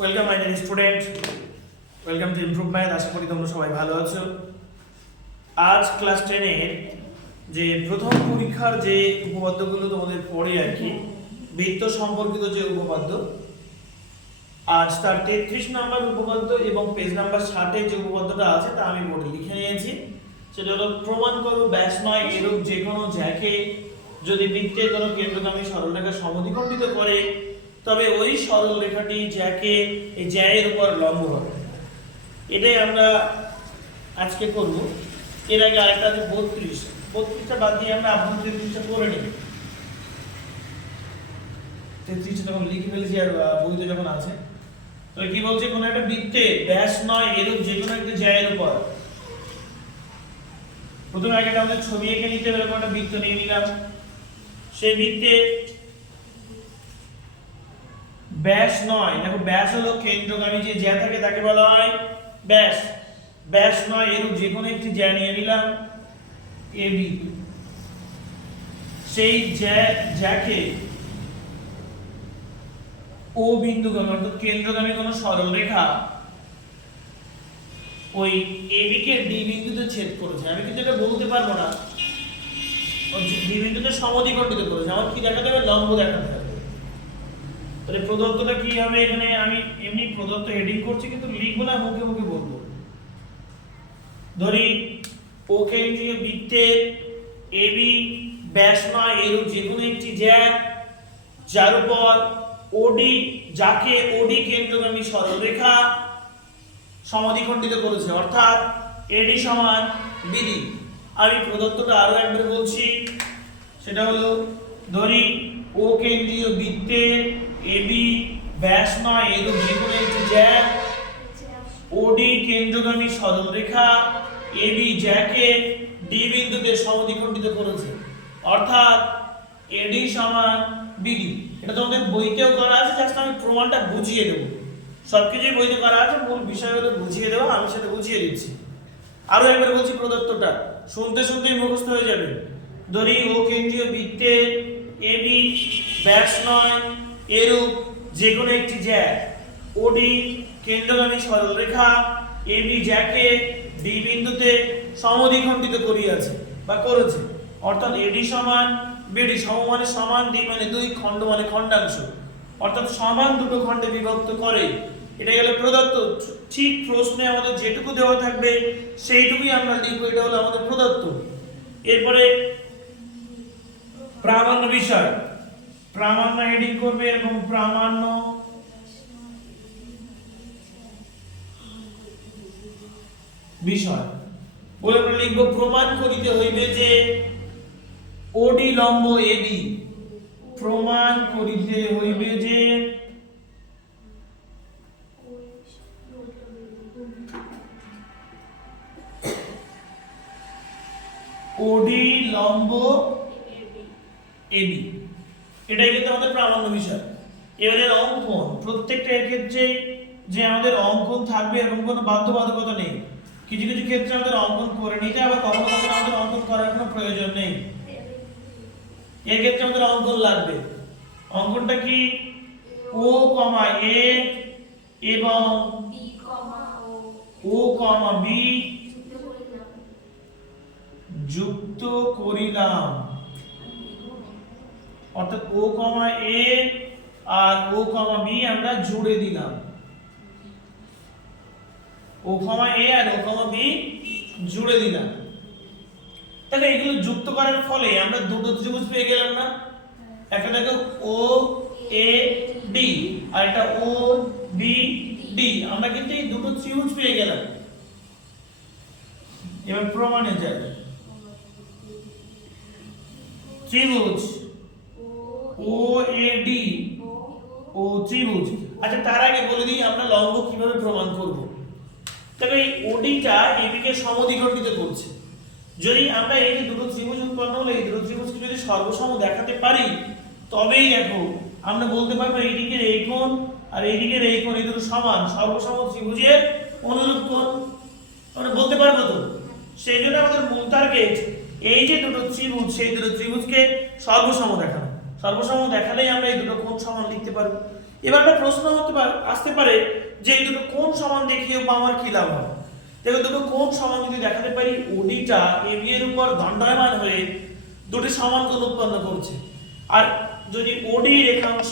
Welcome my dear student welcome to improve math আশা করি তোমরা সবাই ভালো আছো। আজ ক্লাস টেনের যে প্রথম পরীক্ষার যে উপপাদ্যগুলো তোমাদের পড়ে আর কি, বৃত্ত সম্পর্কিত যে উপপাদ্য, আজ তার তেত্রিশ নাম্বার উপপাদ্য এবং পেজ নাম্বার ষাটের যে উপপাদ্যটা আছে তা আমি বোর্ডে লিখে নিয়েছি। সেটা হলো, প্রমাণ করো ব্যাস নয় এরূপ যে কোনো জ্যাকে যদি বৃত্তের কোনো কেন্দ্রগামী সরলরেখা সমদ্বিখণ্ডিত করে তবে ওই সরল রেখাটি জ্যাকে এই জ্যায়ের উপর লম্ব হবে। এটাই আমরা আজকে করব। এর আগে আরেকটা আছে বত্রিশ। বত্রিশটা বাদ দিয়ে আমরা আপনার তেত্রিশটা করে নিই তেত্রিশটা তখন লিখে ফেলেছি আর বইতে যখন আছে তো কি বলছে? কোনো একটা বৃত্তে ব্যাস নয়, এরূপ যে কোনো একটা জ্যায়ের উপর। প্রথমে আগে আমাদের ছবি এঁকে নিতে হবে, এরকম একটা বৃত্ত নিয়ে নিলাম। সেই বৃত্তে ব্যাস নয়। দেখো ব্যাস হলো কেন্দ্রগামী যে জ্যা থাকে তাকে বলা হয় ব্যাস। ব্যাস নয় এরূপ যে কোনো একটি জ্যা নিয়ে নিলাম, এ বি। সেই জ্যা, জ্যাকে ও বিন্দুগামী অর্থাৎ কেন্দ্রগামী কোনো সরল রেখা ওই এবি কে ডি বিন্দুতে ছেদ করেছে। আমি কিন্তু এটা বলতে পারব না। ডি বিন্দুতে সমদ্বিখণ্ডিত করেছে। আমার কি দেখাতে হবে? লম্ব দেখাতে হবে। তাহলে প্রদত্তটা কি হবে এখানে? আমি এমনি প্রদত্ত হেডিং করছি, কিন্তু লিখব না মুখে মুখে বলব। ধরি ও কেন্দ্রীয় বৃত্তের এবি ব্যাস নয় এরূপ যে কোনো একটি জ্যাক, যার উপর ওডি যাকে ওডি কেন্দ্রগামী সরলরেখা সমাধিখণ্ডিত করেছে, অর্থাৎ এডি সমান বিডি আমি প্রদত্তটা আরও একবার বলছি, সেটা হলো, ধরি ও কেন্দ্রীয় বৃত্তে এবি ব্যাস নয় এরূপ যে কোনো ওডি কেন্দ্রগামী সরলরেখা এবি জ্যাকে ডি বিন্দুতে সমদ্বিখণ্ডিত করেছে। অর্থাৎ এডি সমান বিডি। এটা তোমাদের বইতেও করা আছে জাস্ট আমি প্রমাণটা বুঝিয়ে দেবো। সবকিছুই বইতে করা আছে, মূল বিষয় হলো বুঝিয়ে দেবো আমি সেটা বুঝিয়ে দিচ্ছি। আরও একবার বলছি প্রদত্তটা। শুনতে শুনতেই মুখস্থ হয়ে যাবে। ধরি ও কেন্দ্রীয় বৃত্তে এবি ব্যাস নয় এরূপ যে কোনো একটি জ্যাক, ওডি, কেন্দ্রগামী সরলরেখা এবি জ্যাকে ডি বিন্দুতে সমদ্বিখণ্ডিত করিয়াছে বা করেছে। অর্থাৎ এডি সমান, বিডি সম মানে সমান, ডি মানে দুই, খণ্ড মানে খণ্ডাংশ। অর্থাৎ সমান দুটো খণ্ডে বিভক্ত করে। এটা গেলে প্রদত্ত ঠিক প্রশ্নে আমাদের যেটুকু দেওয়া থাকবে, সেইটুকুই আমরা লিখব, এটা হলো আমাদের প্রদত্ত। এরপরে প্রামাণ্য বিষয়। প্রামাণ্য হেডিং করবে, এরকম প্রামাণ্য। বিষয়। বলে আমরা লিখব, প্রমাণ করিতে হইবে যে ওডি লম্ব এবি প্রমাণ করিতে হইবে যে ওডি লম্ব এবি এটাই কিন্তু আমাদের প্রামাণ্য বিষয়। এবারে অঙ্কন, প্রত্যেকটা ক্ষেত্রে যে আমাদের অঙ্কন থাকবে এরকম কোনো বাধ্যবাধকতা নেই। কিছু কিছু ক্ষেত্রে আমাদের অঙ্কন করে নিতে আবার কখনো কখনো আমাদের অঙ্কন করার কোনো প্রয়োজন নেই। এর ক্ষেত্রে আমাদের অঙ্কন লাগবে। অঙ্কনটা কি? ও কমা এ এবং ও কমা বি যুক্ত করিলাম। অর্থাৎ ও কমা এ আর ও কমা বি আমরা জুড়ে দিলাম। ও কমা এ আর ও কমা বি জুড়ে দিলাম। তাহলে এগুলো যুক্ত করার ফলে আমরা দুটো ত্রিভুজ পেয়ে গেলাম না? একটা দেখো ও, এ, ডি। আর একটা ও, বি, ডি। আমরা কিন্তু এই দুটো ত্রিভুজ পেয়ে গেলাম। এবার প্রমাণে যাবে ত্রিভুজ। ও এ ডি ও ত্রিভুজ আচ্ছা তার আগে বলে দিই, আমরা লম্ব কীভাবে প্রমাণ করব? তবে এই ওডিটা এদিকে সমদ্বিখণ্ডিত করছে। যদি আমরা এই যে দুটো ত্রিভুজ উৎপন্ন হলো, এই দুটো ত্রিভুজকে যদি সর্বসম দেখাতে পারি, তবেই দেখো, আমরা বলতে পারব এই দিকের এই কোণ আর এই দিকের এই কোণ, এই দুটো সমান। সর্বসম ত্রিভুজের অনুরূপ কোণ। আমরা বলতে পারব তো? সেই জন্য আমাদের মূল টার্গেট এই যে দুটো ত্রিভুজ, সেই দুটো ত্রিভুজকে সর্বসম দেখানো। সর্বসম দেখালেই আমরা এই দুটো কোণ সমান লিখতে পারব। এবার একটা প্রশ্ন হতে পারে, আসতে পারে যে এই দুটো কোন সমান দেখিয়ে আমার কি লাভ হবে? দেখো, দুটো কোন সমান যদি দেখাতে পারি, ওডিটা এবি এর উপর দণ্ডায়মান হয়ে দুটি সমান কোণ উৎপন্ন করছে। আর যদি ওডি রেখাংশ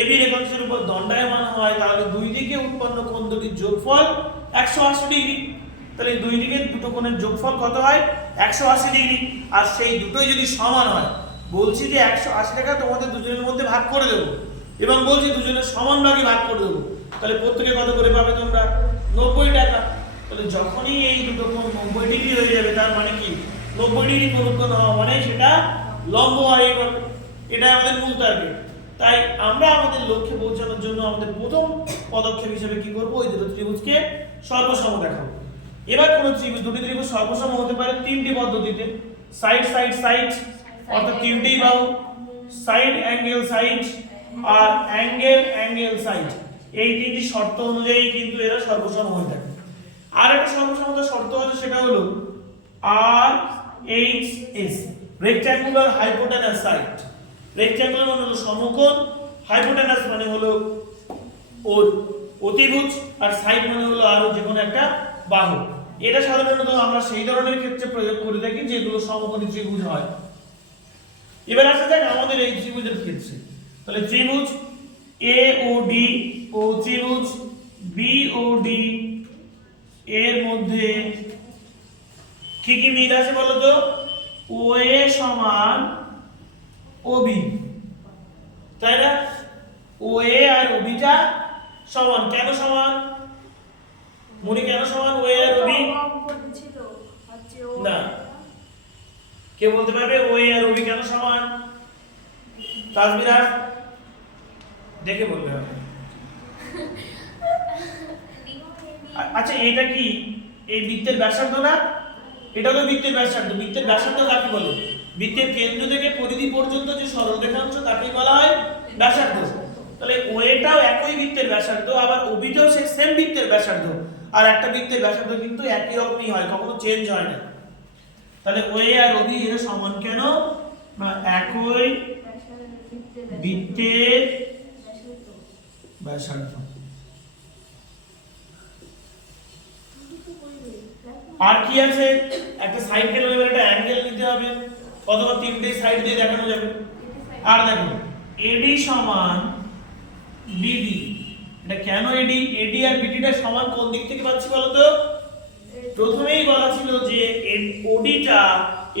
এবি রেখাংশের উপর দণ্ডায়মান হয়, তাহলে দুই দিকে উৎপন্ন কোণ দুটির যোগফল একশো আশি ডিগ্রি। তাহলে দুই দিকে দুটো কোণের যোগফল কত হয়? একশো আশি ডিগ্রি। আর সেই দুটোই যদি সমান হয় বলছি যে একশো আশি টাকা তোমাদের দুজনের মধ্যে ভাগ করে দেবো। এবং বলছি দুজনের সমান ভাগে ভাগ করে দেবো। তাহলে প্রত্যেকে কত করে পাবে তোমরা? নব্বই টাকা। তাহলে যখনই এই দুটো কোণ নব্বই ডিগ্রি হয়ে যাবে, তার মানে কি? নব্বই ডিগ্রি কোণ হওয়া মানে সেটা লম্ব হয় এইভাবে এটা আমাদের মূল টার্গেট তাই আমরা আমাদের লক্ষ্যে পৌঁছানোর জন্য আমাদের প্রথম পদক্ষেপ হিসেবে কি করব? ওই দুটো ত্রিভুজকে সর্বসম দেখাবো। এবার কোন ত্রিভুজ, দুটি ত্রিভুজ সর্বসম হতে পারে তিনটি পদ্ধতিতে। সাইড সাইড সাইড অর্থাৎ তিনটেই বাহু সাইড অ্যাঙ্গেল সাইড আর অ্যাঙ্গেল অ্যাঙ্গেল সাইড এই তিনটি শর্ত অনুযায়ী কিন্তু এরা সর্বসম হয়ে থাকে। আর একটা সর্বসমতার শর্ত আছে সেটা হলো R H S rectangular hypotenuse side rectangular মানে হলো সমকোণ হাইপোটেনাস মানে হলো ওর অতিভুজ, আর সাইড মানে হলো আরও যে কোনো একটা বাহু। এটা সাধারণত আমরা সেই ধরনের ক্ষেত্রে প্রয়োগ করে থাকি যেগুলো সমকোণী ত্রিভুজ হয়। এবার আসা যাক আমাদের এই ত্রিভুজের ক্ষেত্রে। তাহলে ত্রিভুজ এ ও ডি ও ত্রিভুজ বি ও ডি এর মধ্যে কি কি মিল আছে বলো তো? ও এ সমান ও বি তাই না? ও এ আর ও বিটা সমান। কেন সমান? মনে, কেন সমান? ও এ আর ও বি না কে বলতে পারবে? ও, এ আর ও বি কেন সমান? তাজবিরা দেখে বলতে হবে। আচ্ছা এটা কি? এই বৃত্তের ব্যাসার্ধ না? এটা তো বৃত্তের ব্যাসার্ধ। বৃত্তের ব্যাসার্ধ কাকে বলে? বৃত্তের কেন্দ্র থেকে পরিধি পর্যন্ত যে সরল রেখাংশ তাকেই বলা হয় ব্যাসার্ধ। তাহলে ওয়েটাও একই বৃত্তের ব্যাসার্ধ, আবার ওবিটাও সে সেম বৃত্তের ব্যাসার্ধ। আর একটা বৃত্তের ব্যাসার্ধ কিন্তু একই রকমই হয়, কখনো চেঞ্জ হয় না। তাহলে ওয়ে আর ওবি এর সমান কেন? না, একই বৃত্তের ব্যাসার্ধ। আর কি আছে? একটা সাইড এবার একটা অ্যাঙ্গেল নিতে হবে। অথবা তিনটে সাইড দিয়ে দেখানো যাবে। আর দেখো এডি সমান বিডি এটা কেন এডি এডি আর বিডিটা সমান কোন দিক থেকে পাচ্ছি বলো তো প্রথমেই বলা ছিল যে ওডিটা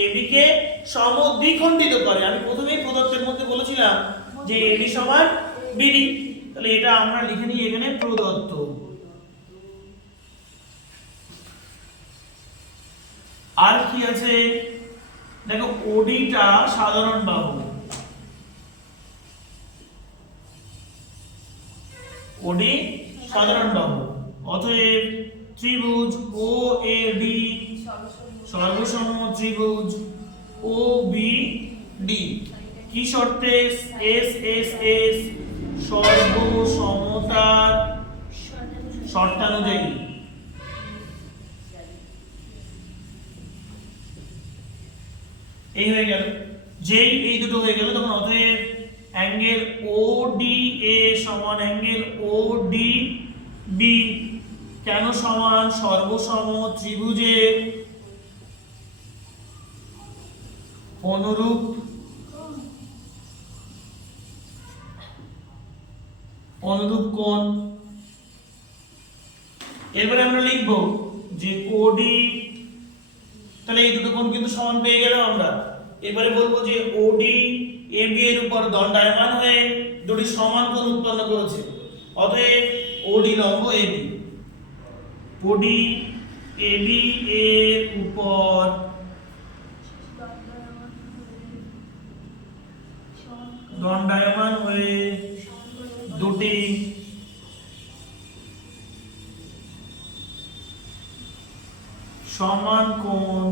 এবি কে সমদ্বিখণ্ডিত করে। আমি প্রথমেই প্রদত্তের মধ্যে বলেছিলাম যে এডি সমান বিডি তাহলে এটা আমরা লিখে নিই এখানে প্রদত্ত। আর কি আছে? দেখো ওডিটা সাধারণ বাহু। ওডি সাধারণ বাহু। অতএব ত্রিভুজ ও এ ডি সর্বসম ত্রিভুজ ও বি ডি কি শর্তে এস এস এস সর্বসমতার শর্তানুযায়ী? এই হয়ে গেল। যেই এই দুটো হয়ে গেল, তখন অতএব অ্যাঙ্গেল ও ডি এ সমান অ্যাঙ্গেল ও ডি বি কেন সমান সর্বসম ত্রিভুজে? অনুরূপ অনুরূপ কোণ। এরপরে আমরা লিখব যে ওডি তাহলে এই দুটো কোণ কিন্তু সমান পেয়ে গেলাম আমরা। এবারে বলব যে ওডি এবি এর উপর দণ্ডায়মান হয়ে দুটি সমান কোণ উৎপন্ন করেছে। অতএব ওডি লম্ব এবি ওডি এবি এর উপর। দণ্ডায়মান হয়ে দুটি সমান কোণ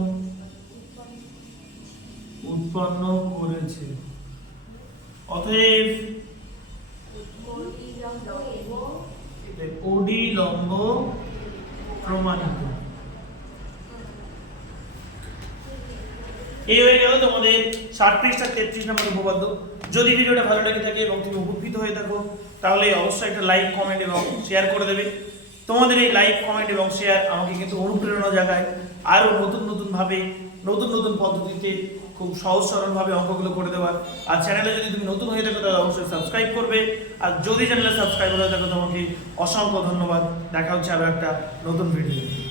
উৎপন্ন করেছে। অতএব ওডি লম্ব প্রমাণিত এই হয়ে গেল তোমাদের পৃষ্ঠা তেত্রিশ নম্বর উপপাদ্য। যদি ভিডিওটা ভালো লেগে থাকে এবং তুমি উপকৃত হয়ে থাকো, তাহলে অবশ্যই একটা লাইক কমেন্ট এবং শেয়ার করে দেবে। তোমাদের এই লাইক কমেন্ট এবং শেয়ার আমাকে কিন্তু অনুপ্রেরণা জাগায়। আরও নতুন নতুন ভাবে নতুন নতুন পদ্ধতিতে খুব সহজ সরলভাবে অঙ্কগুলো করে দেওয়ার। আর চ্যানেলে যদি তুমি নতুন হয়ে থাকো, তাহলে অবশ্যই সাবস্ক্রাইব করবে। আর যদি চ্যানেলে সাবস্ক্রাইব হয়ে থাকো, তোমাকে অসংখ্য ধন্যবাদ। দেখা হচ্ছে আবার একটা নতুন ভিডিও